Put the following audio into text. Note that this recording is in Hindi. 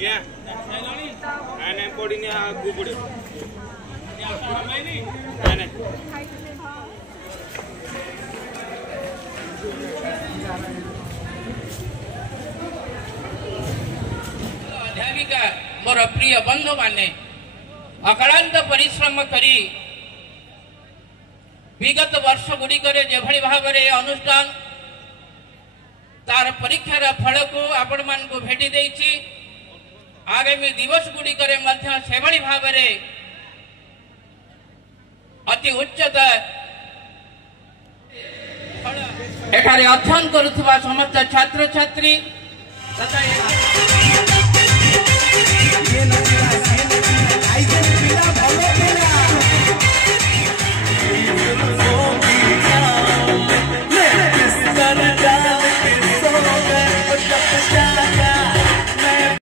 ଆଜ୍ଞା ନାଇଁ ନାଇଁ ପଡ଼ିନି ଆଗକୁ ପଡ଼ିବ ନାଇଁ ନାଇଁ अध्यापिका मोर प्रिय बंधु माने अक्लांत परिश्रम करी विगत वर्ष गुड़िक जो भाव में अनुष्ठान तार परीक्षार फल को आपण मान को भेटी देछि आगामी दिवस गुड़िक से भाव में अति उच्चता एठारे अध्ययन करुवा समस्त छात्र छात्री तथा